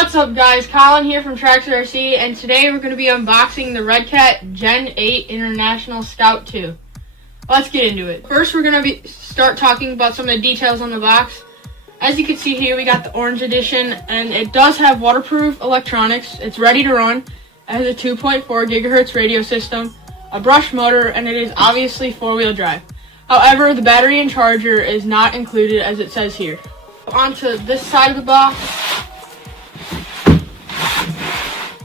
What's up guys, Colin here from Trax RC, and today we're going to be unboxing the Redcat Gen 8 International Scout 2. Let's get into it. First we're going to start talking about some of the details on the box. As you can see here, we got the orange edition, and it does have waterproof electronics. It's ready to run. It has a 2.4 gigahertz radio system, a brush motor, and it is obviously four-wheel drive. However, the battery and charger is not included as it says here. Onto this side of the box.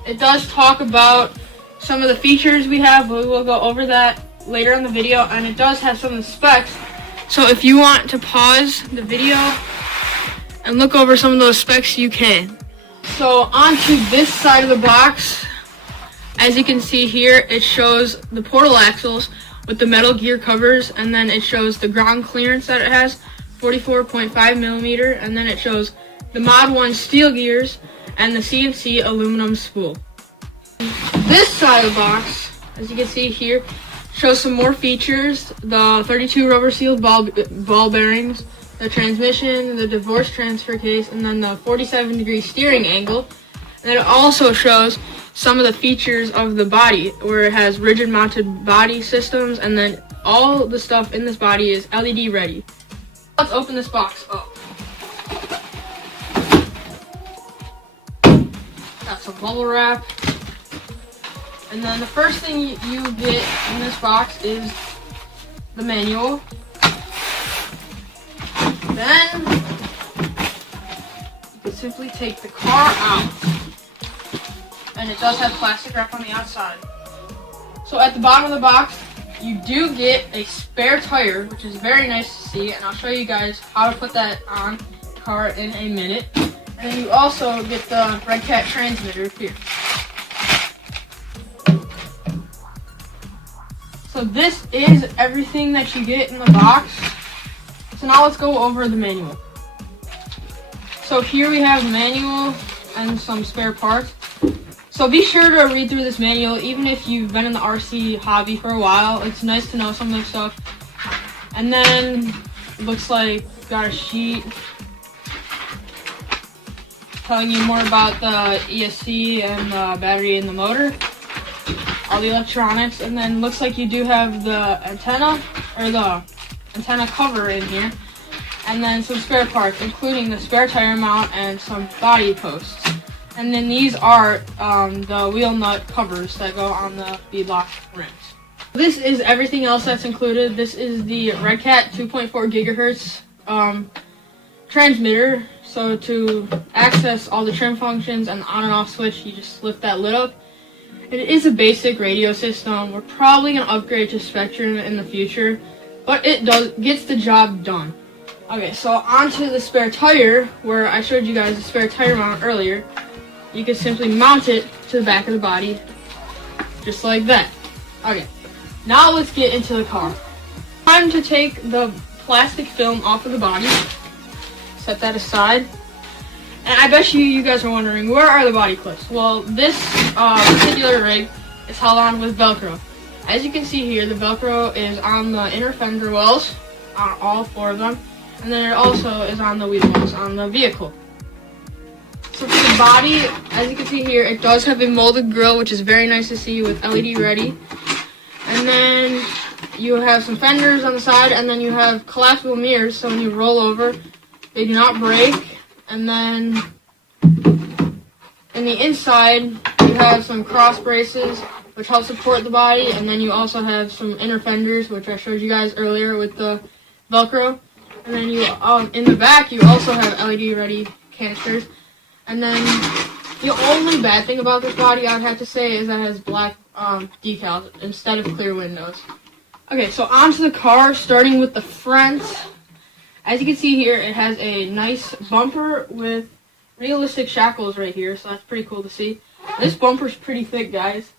It does talk about some of the features we have, but we will go over that later in the video, and it does have some of the specs. So if you want to pause the video and look over some of those specs, you can. So onto this side of the box, as you can see here, it shows the portal axles with the metal gear covers, and then it shows the ground clearance that it has, 44.5 millimeter, and then it shows the Mod 1 steel gears and the CNC aluminum spool. This side of the box, as you can see here, shows some more features: the 32 rubber sealed ball bearings, the transmission, the divorce transfer case, and then the 47-degree steering angle. And then it also shows some of the features of the body, where it has rigid mounted body systems, and then all the stuff in this body is LED ready. Let's open this box up. Got some bubble wrap. And then the first thing you get in this box is the manual. Then you can simply take the car out. And it does have plastic wrap on the outside. So at the bottom of the box, you do get a spare tire, which is very nice to see, and I'll show you guys how to put that on the car in a minute. And you also get the Redcat transmitter here. So this is everything that you get in the box. So now let's go over the manual. So here we have the manual and some spare parts. So be sure to read through this manual, even if you've been in the RC hobby for a while. It's nice to know some of this stuff. And then it looks like got a sheet telling you more about the ESC and the battery and the motor, all the electronics, and then looks like you do have the antenna, or the antenna cover in here, and then some spare parts, including the spare tire mount and some body posts. And then these are the wheel nut covers that go on the beadlock rims. This is everything else that's included. This is the Redcat 2.4 gigahertz transmitter. So to access all the trim functions and the on and off switch, you just lift that lid up. It is a basic radio system. We're probably going to upgrade to Spectrum in the future, but it gets the job done. Okay, so onto the spare tire, where I showed you guys the spare tire mount earlier. You can simply mount it to the back of the body, just like that. Okay, now let's get into the car. Time to take the plastic film off of the body. Set that aside. And I bet you guys are wondering, where are the body clips? Well, this particular rig is held on with Velcro. As you can see here, the Velcro is on the inner fender wells, on all four of them, and then it also is on the wheel wells on the vehicle. So for the body, as you can see here, it does have a molded grille, which is very nice to see, with LED ready. And then you have some fenders on the side, and then you have collapsible mirrors, so when you roll over, they do not break. And then in the inside, you have some cross braces, which help support the body, and then you also have some inner fenders, which I showed you guys earlier with the Velcro. And then you, in the back, you also have LED ready canisters. And then the only bad thing about this body, I'd have to say, is that it has black decals instead of clear windows. Okay, so onto the car, starting with the front. As you can see here, it has a nice bumper with realistic shackles right here, so that's pretty cool to see. This bumper's pretty thick, guys.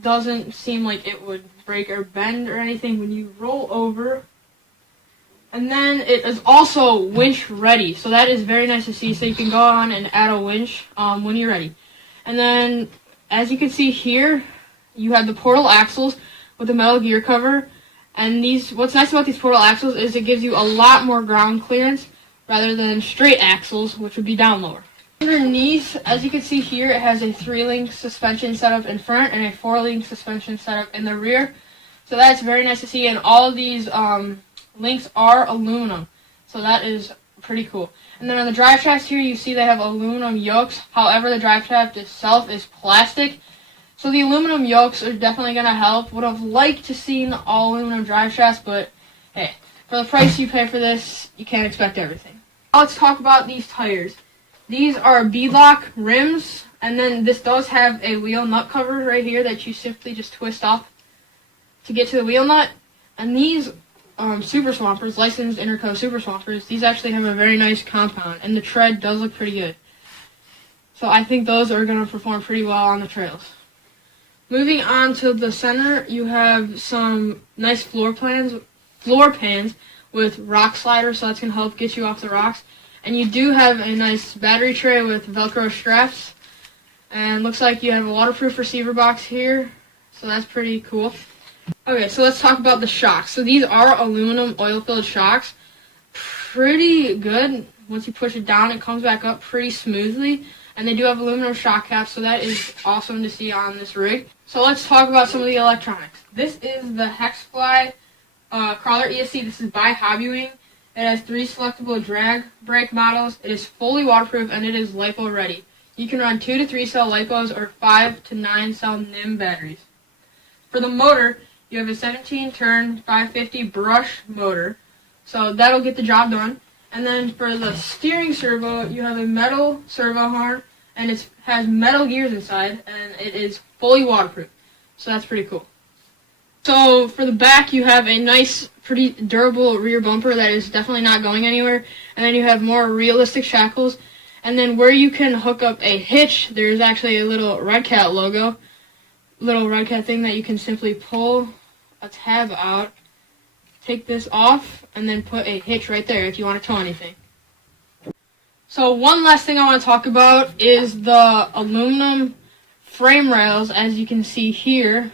Doesn't seem like it would break or bend or anything when you roll over. And then it is also winch ready, so that is very nice to see. So you can go on and add a winch when you're ready. And then, as you can see here, you have the portal axles with the metal gear cover. And what's nice about these portal axles is it gives you a lot more ground clearance rather than straight axles, which would be down lower. Underneath, as you can see here, it has a 3-link suspension setup in front and a 4-link suspension setup in the rear. So that's very nice to see, and all of these links are aluminum. So that is pretty cool. And then on the drive shafts here, you see they have aluminum yokes. However, the drive shaft itself is plastic. So the aluminum yokes are definitely going to help. Would have liked to seen all aluminum drive shafts, but hey, for the price you pay for this, you can't expect everything. Now let's talk about these tires. These are beadlock rims, and then this does have a wheel nut cover right here that you simply just twist off to get to the wheel nut. And these Super Swampers, licensed Interco Super Swampers, these actually have a very nice compound, and the tread does look pretty good. So I think those are going to perform pretty well on the trails. Moving on to the center, you have some nice floor pans with rock sliders, so that's going to help get you off the rocks. And you do have a nice battery tray with Velcro straps. And looks like you have a waterproof receiver box here, so that's pretty cool. Okay, so let's talk about the shocks. So these are aluminum oil-filled shocks. Pretty good. Once you push it down, it comes back up pretty smoothly. And they do have aluminum shock caps, so that is awesome to see on this rig. So let's talk about some of the electronics. This is the Hexfly Crawler ESC. This is by Hobbywing. It has 3 selectable drag brake models. It is fully waterproof, and it is LiPo ready. You can run 2 to 3 cell LiPos or 5 to 9 cell NIM batteries. For the motor, you have a 17-turn 550 brush motor, so that'll get the job done. And then for the steering servo, you have a metal servo horn, and it has metal gears inside, and it is fully waterproof. So that's pretty cool. So for the back, you have a nice, pretty durable rear bumper that is definitely not going anywhere. And then you have more realistic shackles. And then where you can hook up a hitch, there's actually a little Redcat logo, little Redcat thing that you can simply pull a tab out, take this off, and then put a hitch right there if you want to tow anything. So one last thing I want to talk about is the aluminum frame rails, as you can see here.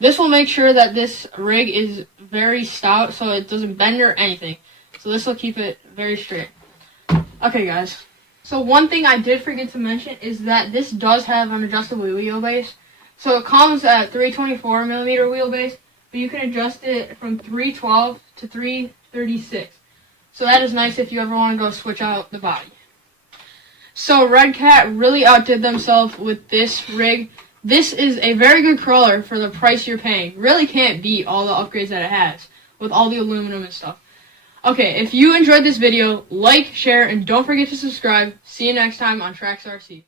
This will make sure that this rig is very stout so it doesn't bend or anything. So this will keep it very straight. Okay guys, so one thing I did forget to mention is that this does have an adjustable wheelbase. So it comes at 324 millimeter wheelbase, but you can adjust it from 312 to 336. So that is nice if you ever want to go switch out the body. So Redcat really outdid themselves with this rig. This is a very good crawler for the price you're paying. Really can't beat all the upgrades that it has with all the aluminum and stuff. Okay, if you enjoyed this video, like, share, and don't forget to subscribe. See you next time on Trax RC.